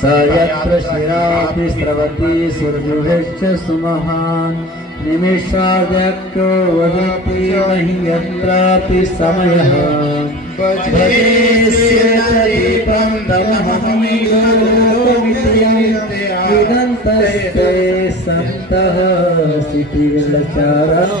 सयत्र शिरापि स्रवति सुरजुभिश्च सुमहान् निमिषाद्यक्तो वदति नहि यत्रापि समयः दीपं विदन्तस्ते सन्तः सितिर्लचारः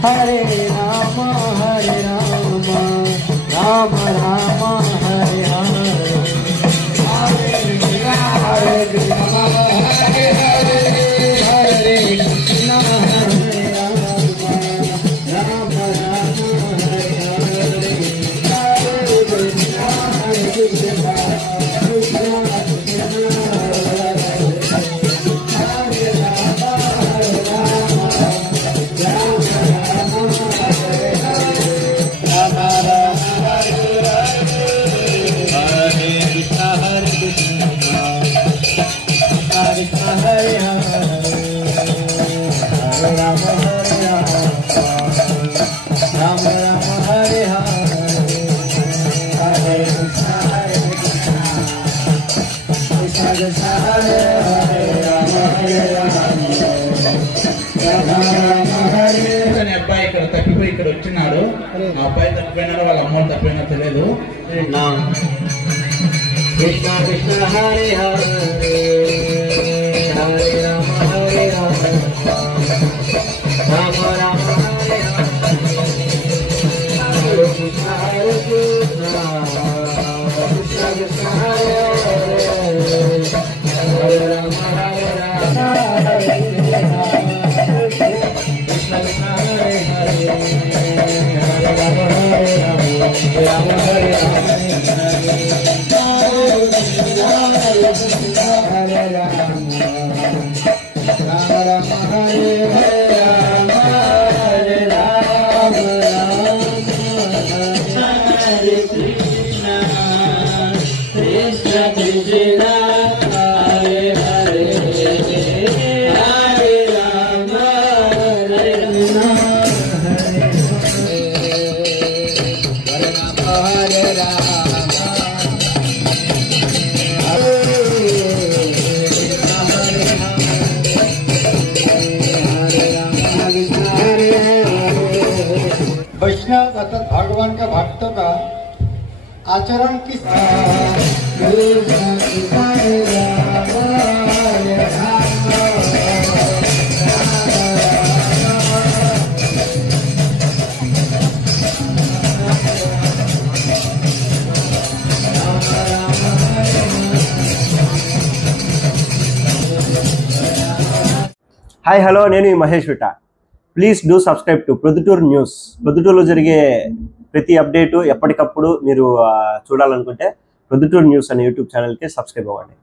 हरे राम राम हरे राम राम राम हरे हरे हरे कृष्ण हरे हरे हरे कृष्ण हरे राम राम राम हरे हरे हरे कृष्ण అబ్బాయి ఇక్కడ తప్పిపోయి ఇక్కడ వచ్చినాడు. ఆ అబ్బాయి తప్పిపోయినాడు, వాళ్ళ అమ్మ తప్పిపోయినా తెలియదు. కృష్ణ కృష్ణ హరే హరే హరే రామ హరే రామ రామ రామ హరే హరే కృష్ణ హరే కృష్ణ కృష్ణ కృష్ణ హరే హరే రామ హరే రామ హరే కృష్ణ కృష్ణ హరే హరే హరే రామ హరే రామ రామ హరే రామ हरे राम राम राम हरे हरे राम हरे राम राम हरे कृष्ण कृष्ण कृष्ण हरे हरे हरे राम हरे राम हरे राम वैष्णव अर्थात भगवान का भक्तों का आचरण किस హాయ్ హలో నేను ఈ మహేష్ విట. Please do subscribe to Proddatur news. ప్రొద్దుటూరులో జరిగే ప్రతి అప్డేటు ఎప్పటికప్పుడు మీరు చూడాలనుకుంటే ప్రొద్దుటూరు న్యూస్ అనే యూట్యూబ్ ఛానల్కి సబ్స్క్రైబ్ అవ్వండి.